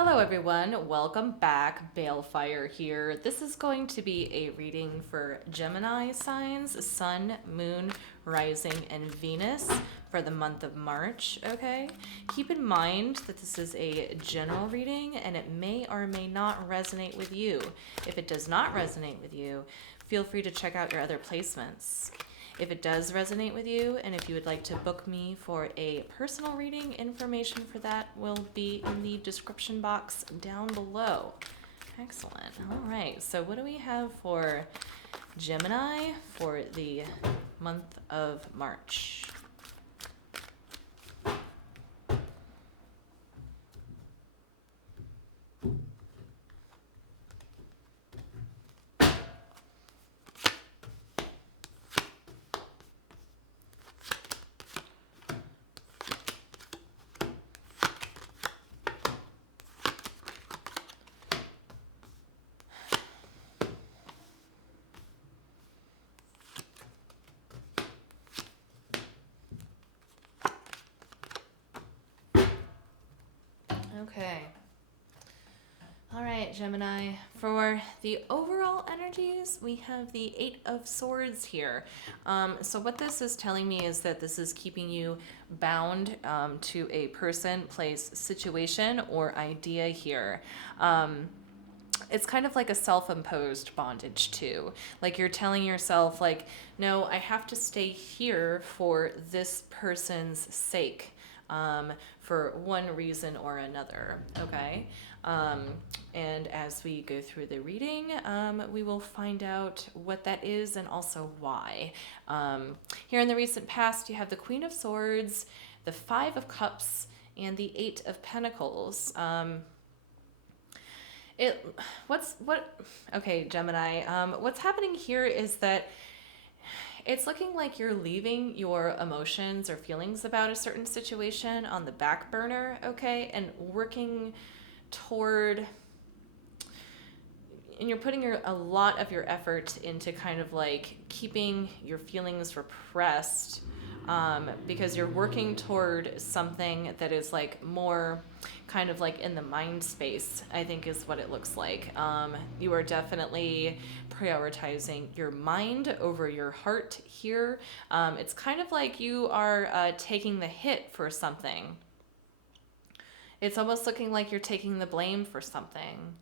Hello everyone, welcome back. Balefire here. This is going to be a reading for Gemini signs, Sun, Moon, Rising, and Venus for the month of March, okay? Keep in mind that this is a general reading and it may or may not resonate with you. If it does not resonate with you, feel free to check out your other placements. If it does resonate with you, and if you would like to book me for a personal reading, information for that will be in the description box down below. Excellent. All right, so what do we have for Gemini for the month of March? Okay. All right, Gemini. For the overall energies, we have the Eight of Swords here. So what this is telling me is that this is keeping you bound to a person, place, situation, or idea here. It's kind of like a self-imposed bondage too. Like you're telling yourself like, no, I have to stay here for this person's sake. For one reason or another, okay? And as we go through the reading, we will find out what that is and also why. Here in the recent past, you have the Queen of Swords, the Five of Cups, and the Eight of Pentacles. Okay, Gemini, what's happening here is that it's looking like you're leaving your emotions or feelings about a certain situation on the back burner, okay? And working toward, and you're putting a lot of your effort into kind of like keeping your feelings repressed, because you're working toward something that is like more kind of like in the mind space, I think is what it looks like. You are definitely prioritizing your mind over your heart here. It's kind of like you are taking the hit for something. It's almost looking like you're taking the blame for something.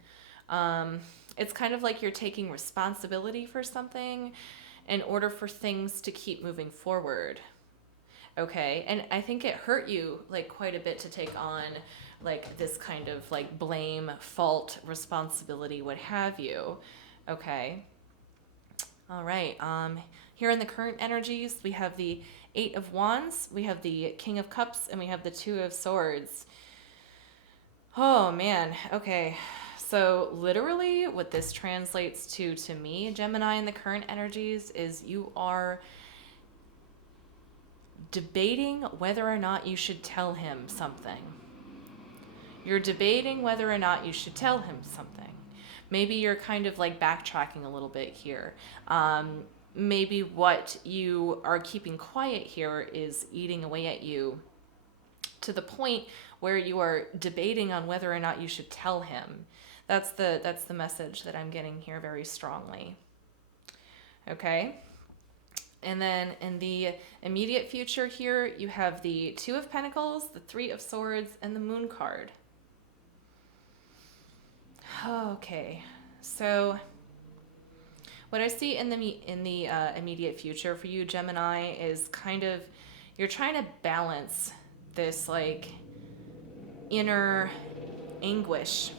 It's kind of like you're taking responsibility for something in order for things to keep moving forward. Okay, and I think it hurt you like quite a bit to take on like this kind of like blame, fault, responsibility, what have you. Okay. All right. Here in the current energies, we have the Eight of Wands, we have the King of Cups, and we have the Two of Swords. Oh man. Okay. So literally what this translates to me, Gemini, in the current energies is you are debating whether or not you should tell him something. You're debating whether or not you should tell him something. Maybe you're kind of like backtracking a little bit here. Maybe what you are keeping quiet here is eating away at you to the point where you are debating on whether or not you should tell him. That's the message that I'm getting here very strongly. Okay? And then in the immediate future here, you have the Two of Pentacles, the Three of Swords, and the Moon card. Okay, so what I see in the immediate future for you, Gemini, is kind of you're trying to balance this like inner anguish.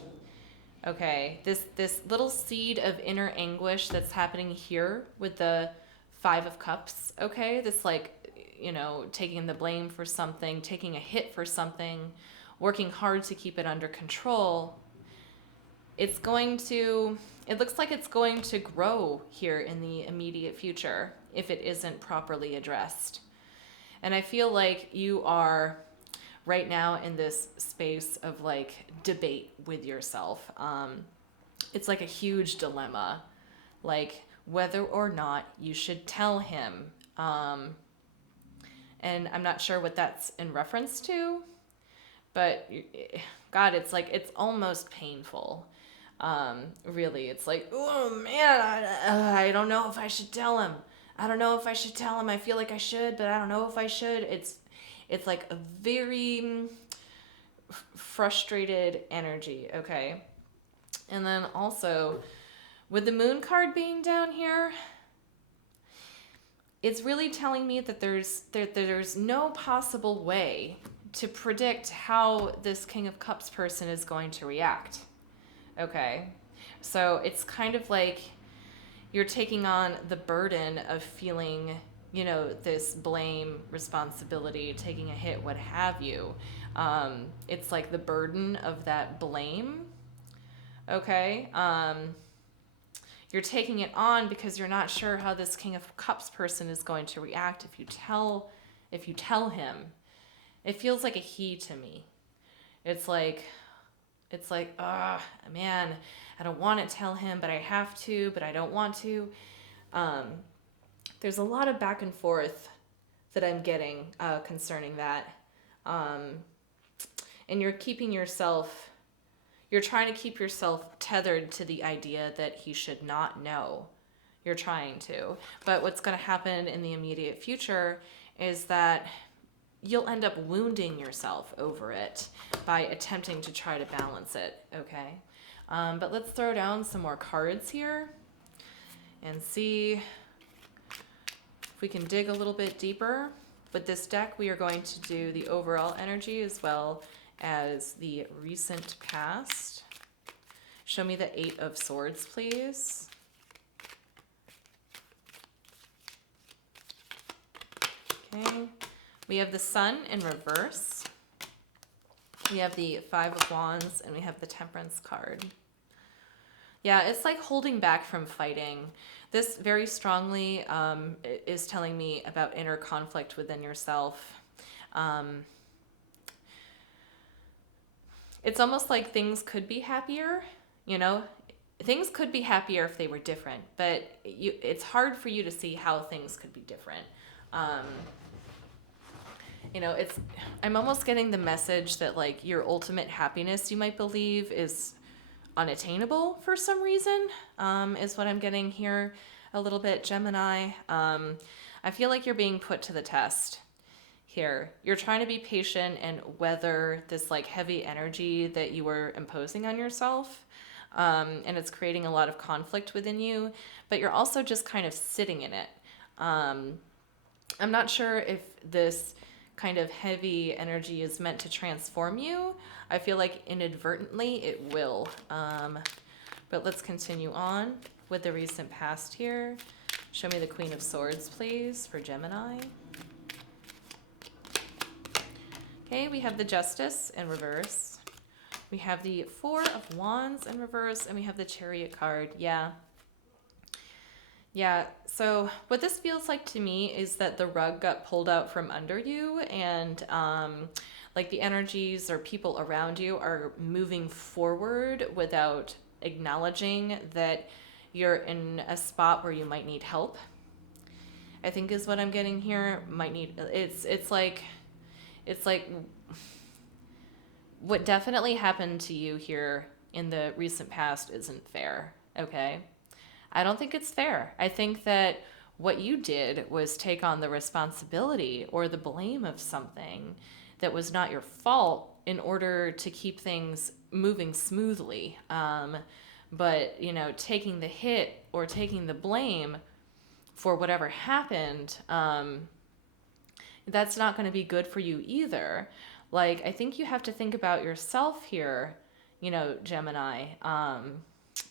Okay, this little seed of inner anguish that's happening here with the Five of Cups, okay? This like, you know, taking the blame for something, taking a hit for something, working hard to keep it under control. It looks like it's going to grow here in the immediate future if it isn't properly addressed. And I feel like you are right now in this space of like debate with yourself. It's like a huge dilemma. Like, whether or not you should tell him. And I'm not sure what that's in reference to, But God, it's like, it's almost painful. Really, it's like, oh man, I don't know if I should tell him. I don't know if I should tell him. I feel like I should, but I don't know if I should. It's like a very frustrated energy, okay? And then also, with the moon card being down here, it's really telling me that there's no possible way to predict how this King of Cups person is going to react. Okay? So it's kind of like you're taking on the burden of feeling, you know, this blame, responsibility, taking a hit, what have you. It's like the burden of that blame. Okay? You're taking it on because you're not sure how this King of Cups person is going to react if you tell him. It feels like a he to me. It's like, man, I don't want to tell him, but I have to, but I don't want to. There's a lot of back and forth that I'm getting concerning that. And you're trying to keep yourself tethered to the idea that he should not know. You're trying to. But what's going to happen in the immediate future is that you'll end up wounding yourself over it by attempting to try to balance it, okay? But let's throw down some more cards here and see if we can dig a little bit deeper. With this deck, we are going to do the overall energy as well as the recent past. Show me the 8 of Swords, please. Okay. We have the Sun in reverse. We have the 5 of Wands, and we have the Temperance card. Yeah, it's like holding back from fighting. This very strongly is telling me about inner conflict within yourself. It's almost like things could be happier, you know? Things could be happier if they were different, but it's hard for you to see how things could be different. You know, I'm almost getting the message that like your ultimate happiness, you might believe, is unattainable for some reason, is what I'm getting here a little bit, Gemini. I feel like you're being put to the test here. You're trying to be patient and weather this like heavy energy that you were imposing on yourself. And it's creating a lot of conflict within you, but you're also just kind of sitting in it. I'm not sure if this kind of heavy energy is meant to transform you. I feel like inadvertently it will. But let's continue on with the recent past here. Show me the Queen of Swords, please, for Gemini. Okay, we have the Justice in reverse. We have the 4 of Wands in reverse, and we have the Chariot card. Yeah, so what this feels like to me is that the rug got pulled out from under you, and like the energies or people around you are moving forward without acknowledging that you're in a spot where you might need help, I think is what I'm getting here. It's like what definitely happened to you here in the recent past isn't fair, okay? I don't think it's fair. I think that what you did was take on the responsibility or the blame of something that was not your fault in order to keep things moving smoothly. But, you know, taking the hit or taking the blame for whatever happened, that's not going to be good for you either. Like, I think you have to think about yourself here, you know, Gemini,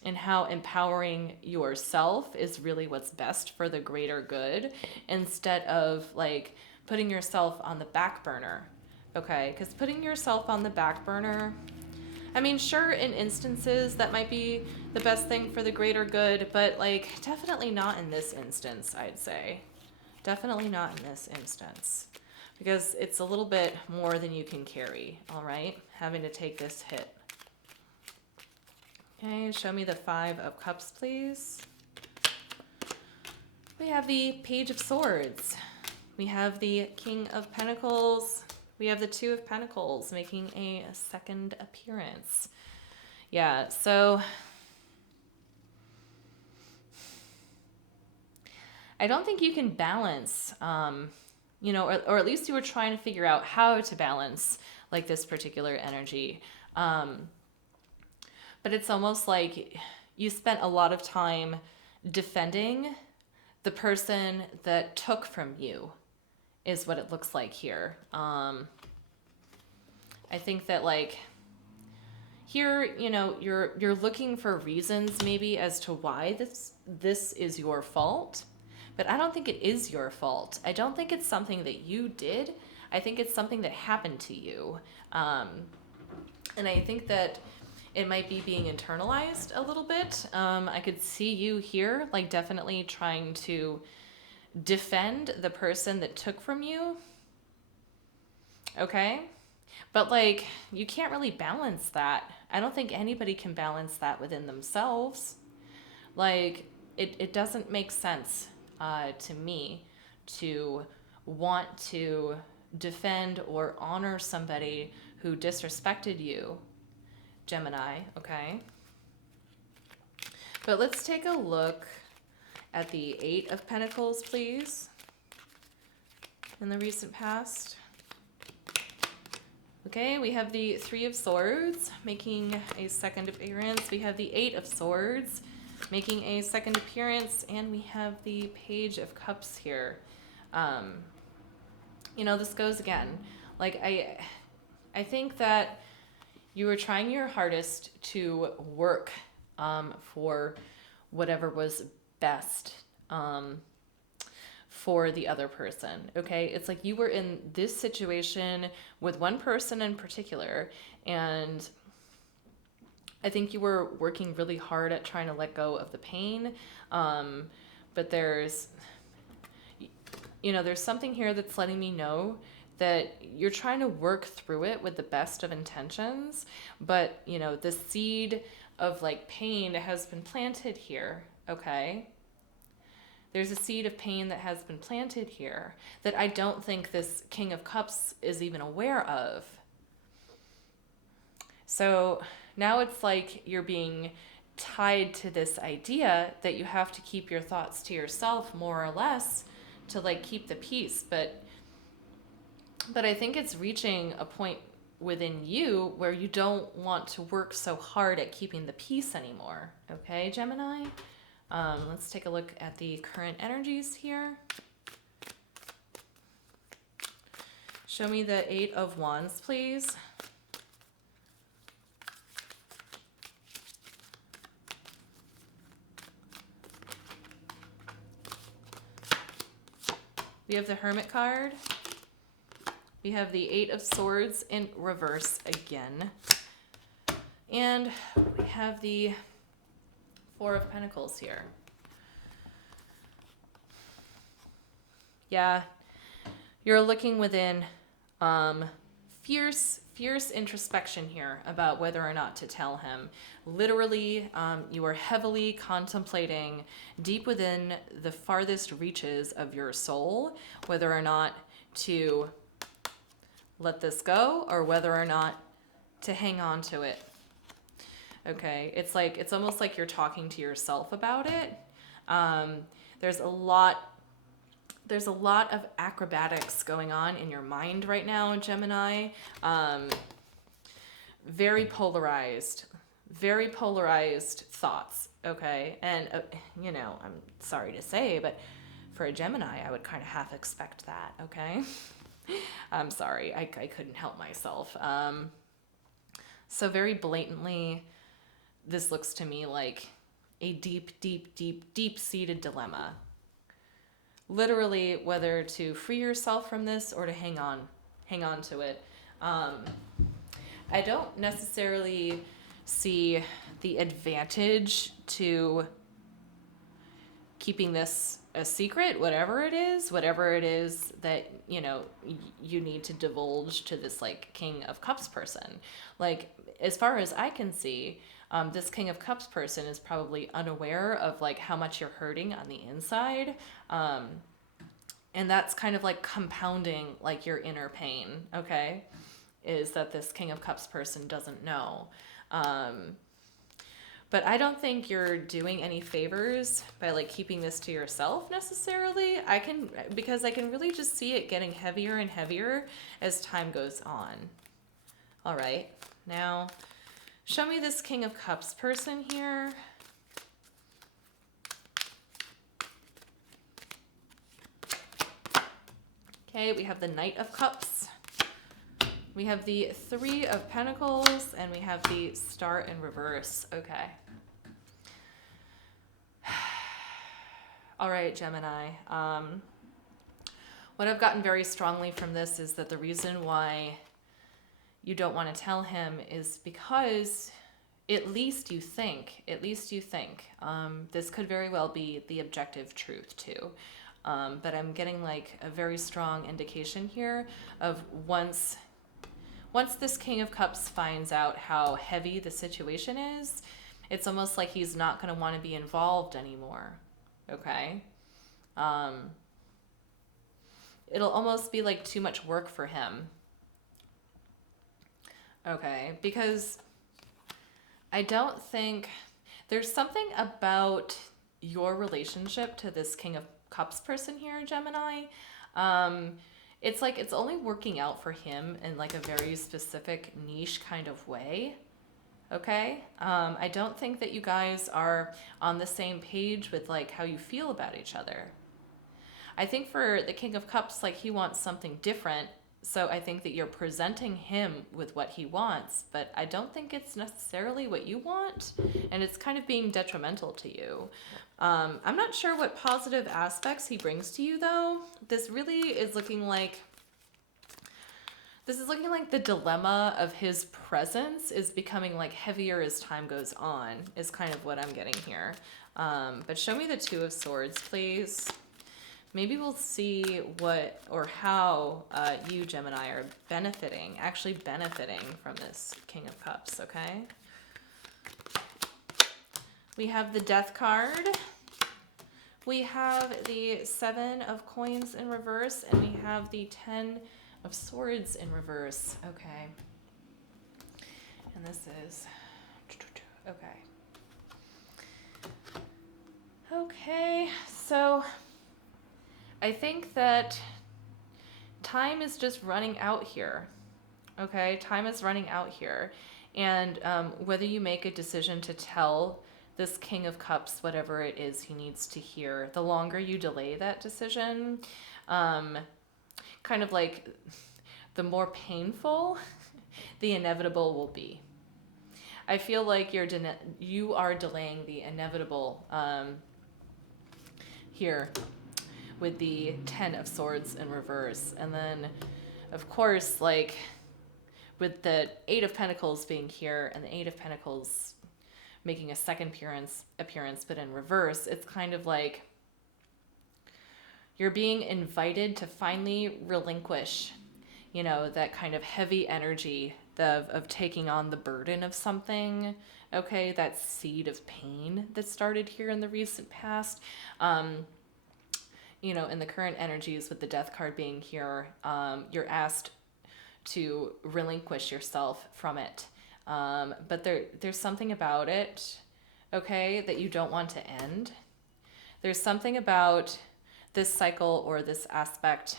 and how empowering yourself is really what's best for the greater good, instead of like putting yourself on the back burner. Okay, because putting yourself on the back burner, I mean, sure, in instances that might be the best thing for the greater good, but like definitely not in this instance, I'd say. Definitely not in this instance, because it's a little bit more than you can carry, all right? Having to take this hit. Okay, show me the 5 of Cups, please. We have the Page of Swords. We have the King of Pentacles. We have the Two of Pentacles making a second appearance. Yeah, so I don't think you can balance, you know, or at least you were trying to figure out how to balance like this particular energy. But it's almost like you spent a lot of time defending the person that took from you, is what it looks like here. I think that like here, you know, you're looking for reasons maybe as to why this is your fault, but I don't think it is your fault. I don't think it's something that you did. I think it's something that happened to you. And I think that it might be being internalized a little bit. I could see you here, like definitely trying to defend the person that took from you. Okay? But like, you can't really balance that. I don't think anybody can balance that within themselves. Like, it doesn't make sense to me to want to defend or honor somebody who disrespected you, Gemini, okay? But let's take a look at the Eight of Pentacles, please, in the recent past. Okay, we have the Three of Swords making a second appearance. We have the Eight of Swords making a second appearance, and we have the Page of Cups here. You know, this goes again. Like, I think that you were trying your hardest to work for whatever was best for the other person, okay? It's like you were in this situation with one person in particular, and I think you were working really hard at trying to let go of the pain, but there's, you know, there's something here that's letting me know that you're trying to work through it with the best of intentions, but, you know, the seed of, like, pain has been planted here, okay? There's a seed of pain that has been planted here that I don't think this King of Cups is even aware of. So now it's like you're being tied to this idea that you have to keep your thoughts to yourself, more or less, to, like, keep the peace. But I think it's reaching a point within you where you don't want to work so hard at keeping the peace anymore. Okay, Gemini? Let's take a look at the current energies here. Show me the Eight of Wands, please. We have the Hermit card. We have the Eight of Swords in reverse again. And we have the Four of Pentacles here. Yeah, you're looking within fierce introspection here about whether or not to tell him. Literally, you are heavily contemplating deep within the farthest reaches of your soul whether or not to let this go or whether or not to hang on to it. Okay, it's like, it's almost like you're talking to yourself about it. There's a lot of acrobatics going on in your mind right now, Gemini. Very polarized thoughts, okay? And, you know, I'm sorry to say, but for a Gemini, I would kind of half expect that, okay? I'm sorry, I couldn't help myself. So very blatantly, this looks to me like a deep-seated dilemma. Literally, whether to free yourself from this or to hang on to it. I don't necessarily see the advantage to keeping this a secret, whatever it is that, you know, you need to divulge to this, like, King of Cups person. Like, as far as I can see, this King of Cups person is probably unaware of, like, how much you're hurting on the inside. And that's kind of like compounding like your inner pain, okay? Is that this King of Cups person doesn't know. But I don't think you're doing any favors by like keeping this to yourself necessarily. Because I can really just see it getting heavier and heavier as time goes on. All right, now show me this King of Cups person here. Okay, we have the Knight of Cups. We have the Three of Pentacles, and we have the Star in reverse. Okay. All right, Gemini. What I've gotten very strongly from this is that the reason why you don't want to tell him is because at least you think, this could very well be the objective truth too. But I'm getting like a very strong indication here of once this King of Cups finds out how heavy the situation is, it's almost like he's not going to want to be involved anymore. Okay? It'll almost be like too much work for him. Okay? Because I don't think there's something about your relationship to this King of Cups person here, Gemini. It's like it's only working out for him in like a very specific niche kind of way. Okay? I don't think that you guys are on the same page with like how you feel about each other. I think for the King of Cups, like he wants something different. So I think that you're presenting him with what he wants, but I don't think it's necessarily what you want, and it's kind of being detrimental to you. I'm not sure what positive aspects he brings to you, though. This really is looking like the dilemma of his presence is becoming like heavier as time goes on, is kind of what I'm getting here. But show me the Two of Swords, please. Maybe we'll see what or how you, Gemini, are actually benefiting from this King of Cups, okay? We have the Death card. We have the Seven of Coins in reverse, and we have the Ten of Swords in reverse. Okay. And this is... Okay. Okay, so... I think that time is just running out here, okay? Time is running out here. And whether you make a decision to tell this King of Cups whatever it is he needs to hear, the longer you delay that decision, kind of like the more painful the inevitable will be. I feel like you are delaying the inevitable here with the Ten of Swords in reverse. And then, of course, like, with the Eight of Pentacles being here and the Eight of Pentacles making a second appearance, but in reverse, it's kind of like you're being invited to finally relinquish, that kind of heavy energy of taking on the burden of something, okay? That seed of pain that started here in the recent past. In the current energies with the Death card being here, you're asked to relinquish yourself from it. But there's something about it, okay, that you don't want to end. There's something about this cycle or this aspect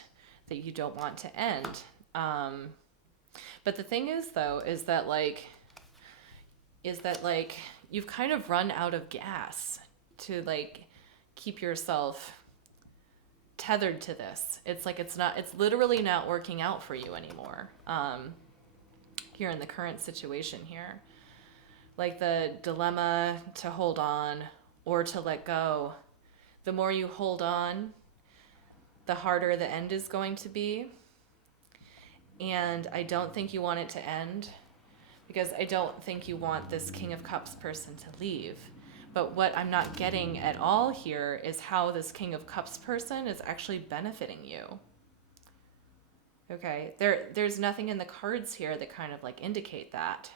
that you don't want to end. But the thing is, though, is that you've kind of run out of gas to like keep yourself tethered to this. It's like it's literally not working out for you anymore. Here in the current situation here, like the dilemma to hold on or to let go. The more you hold on, the harder the end is going to be. And I don't think you want it to end, because I don't think you want this King of Cups person to leave. But what I'm not getting at all here is how this King of Cups person is actually benefiting you. Okay, there's nothing in the cards here that kind of like indicate that.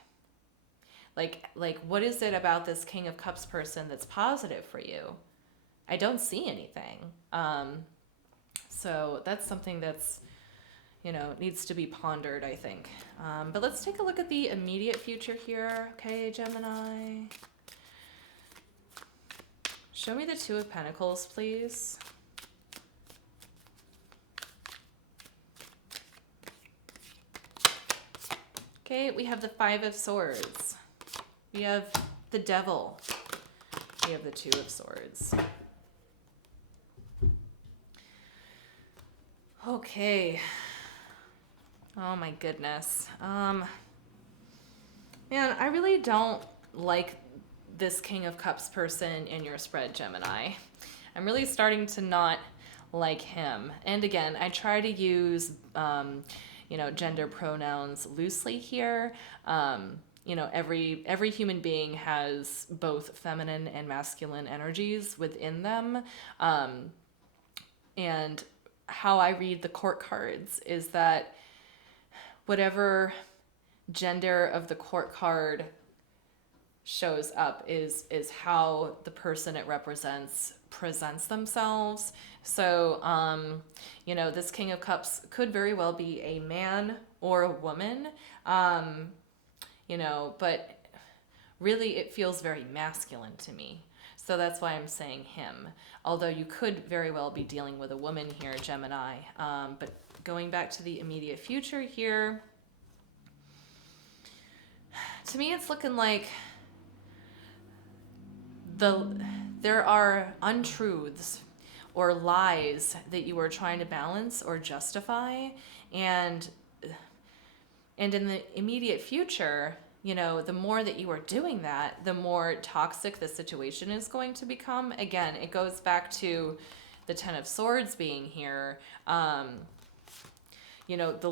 Like what is it about this King of Cups person that's positive for you? I don't see anything. So that's something that's, needs to be pondered, I think. But let's take a look at the immediate future here. Okay, Gemini. Show me the Two of Pentacles, please. Okay, we have the Five of Swords. We have the Devil. We have the Two of Swords. Okay. Oh my goodness. Man, I really don't like this King of Cups person in your spread, Gemini. I'm really starting to not like him. And again, I try to use, gender pronouns loosely here. Every human being has both feminine and masculine energies within them. And how I read the court cards is that whatever gender of the court card shows up is how the person it represents presents themselves. So, this King of Cups could very well be a man or a woman, but really it feels very masculine to me. So that's why I'm saying him. Although you could very well be dealing with a woman here, Gemini. But going back to the immediate future here, to me it's looking like there are untruths or lies that you are trying to balance or justify, and in the immediate future, the more that you are doing that, the more toxic the situation is going to become. Again, it goes back to the Ten of Swords being here. The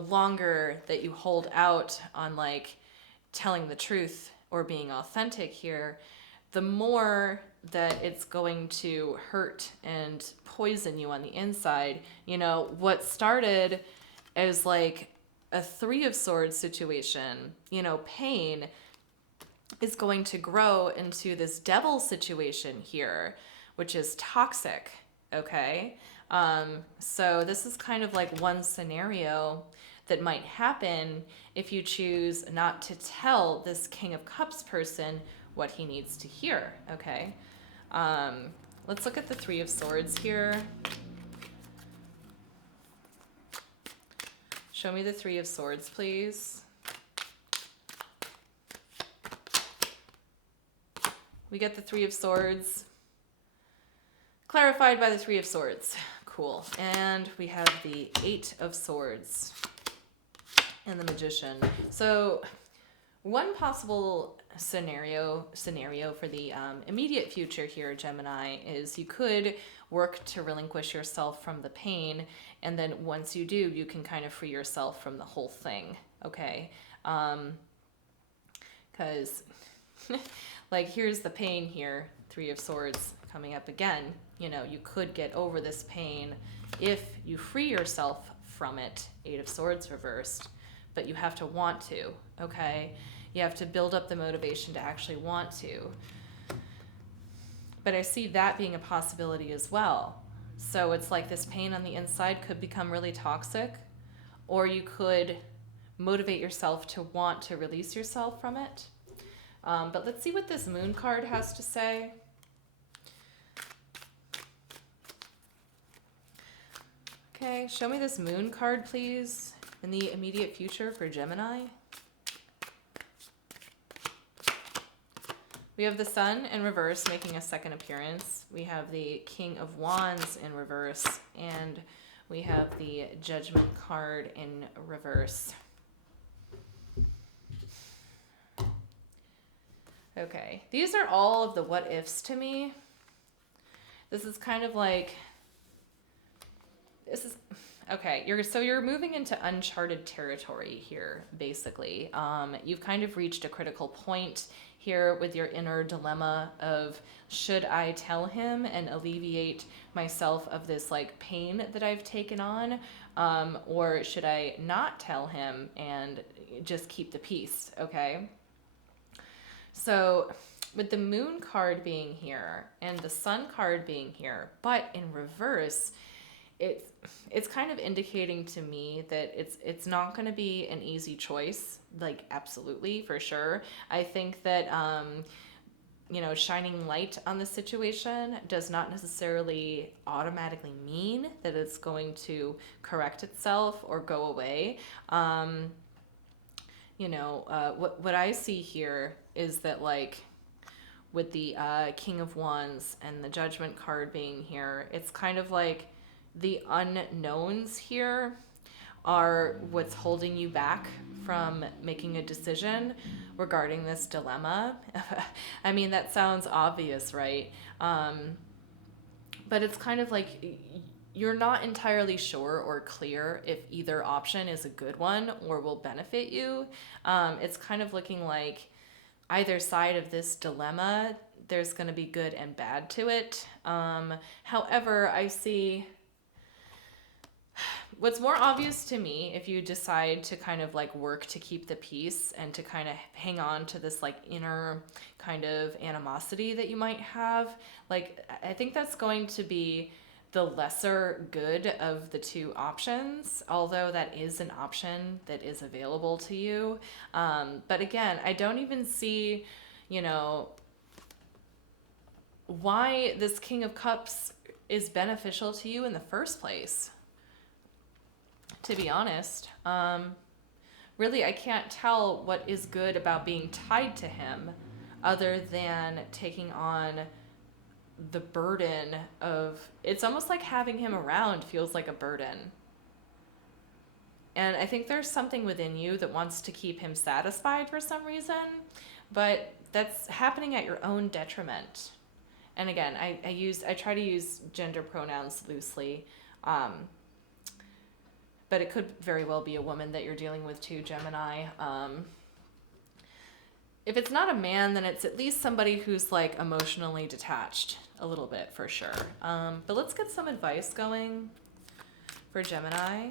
longer that you hold out on like telling the truth or being authentic here, the more that it's going to hurt and poison you on the inside. What started as like a Three of Swords situation, pain, is going to grow into this Devil situation here, which is toxic, okay? So this is kind of like one scenario that might happen if you choose not to tell this King of Cups person what he needs to hear, okay? Let's look at the Three of Swords here. Show me the Three of Swords, please. We get the Three of Swords clarified by the Three of Swords. Cool. And we have the Eight of Swords and the Magician. So one possible scenario for the immediate future here, Gemini, is you could work to relinquish yourself from the pain, and then once you do, you can kind of free yourself from the whole thing, okay? Because like here's the pain here, Three of Swords coming up again. You could get over this pain if you free yourself from it, Eight of Swords reversed, but you have to want to, okay? You have to build up the motivation to actually want to. But I see that being a possibility as well. So it's like this pain on the inside could become really toxic, or you could motivate yourself to want to release yourself from it. But let's see what this Moon card has to say. Okay, show me this Moon card, please, in the immediate future for Gemini. We have the Sun in reverse making a second appearance. We have the King of Wands in reverse, and we have the Judgment card in reverse. Okay, these are all of the what ifs to me. This is kind of like, okay, you're moving into uncharted territory here, basically. You've kind of reached a critical point here with your inner dilemma of, should I tell him and alleviate myself of this like pain that I've taken on, or should I not tell him and just keep the peace, okay? So with the Moon card being here and the Sun card being here, but in reverse, it's kind of indicating to me that it's not going to be an easy choice, like absolutely for sure. I think that shining light on the situation does not necessarily automatically mean that it's going to correct itself or go away. What I see here is that, like, with the King of Wands and the Judgment card being here, it's kind of like the unknowns here are what's holding you back from making a decision regarding this dilemma. I mean, that sounds obvious, right? But it's kind of like you're not entirely sure or clear if either option is a good one or will benefit you. It's kind of looking like either side of this dilemma, there's going to be good and bad to it. However, I see what's more obvious to me, if you decide to kind of like work to keep the peace and to kind of hang on to this like inner kind of animosity that you might have, like, I think that's going to be the lesser good of the two options, although that is an option that is available to you. But again, I don't even see, why this King of Cups is beneficial to you in the first place. To be honest, really, I can't tell what is good about being tied to him other than taking on the burden of, it's almost like having him around feels like a burden. And I think there's something within you that wants to keep him satisfied for some reason, but that's happening at your own detriment. And again, I try to use gender pronouns loosely, but it could very well be a woman that you're dealing with too, Gemini. If it's not a man, then it's at least somebody who's like emotionally detached a little bit for sure. But let's get some advice going for Gemini.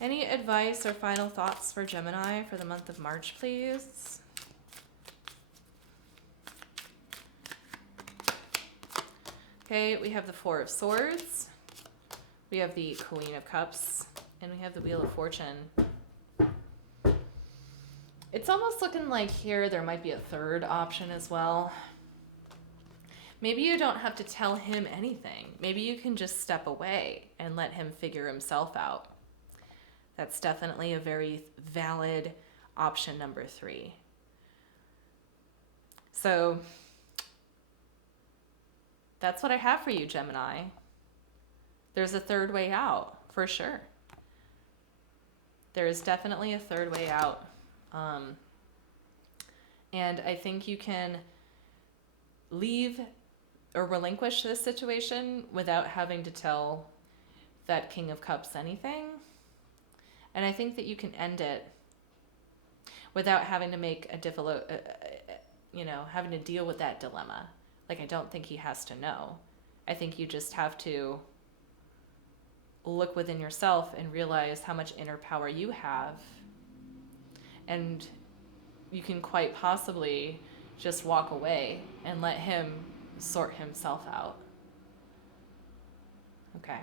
Any advice or final thoughts for Gemini for the month of March, please? Okay, we have the Four of Swords. We have the Queen of Cups, and we have the Wheel of Fortune. It's almost looking like here there might be a third option as well. Maybe you don't have to tell him anything. Maybe you can just step away and let him figure himself out. That's definitely a very valid option number 3. So that's what I have for you, Gemini. There's a third way out, for sure. There is definitely a third way out. And I think you can leave or relinquish this situation without having to tell that King of Cups anything. And I think that you can end it without having to make a having to deal with that dilemma. Like, I don't think he has to know. I think you just have to look within yourself and realize how much inner power you have. And you can quite possibly just walk away and let him sort himself out. Okay.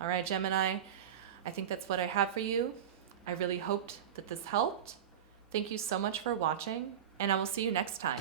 All right, Gemini. I think that's what I have for you. I really hoped that this helped. Thank you so much for watching, and I will see you next time.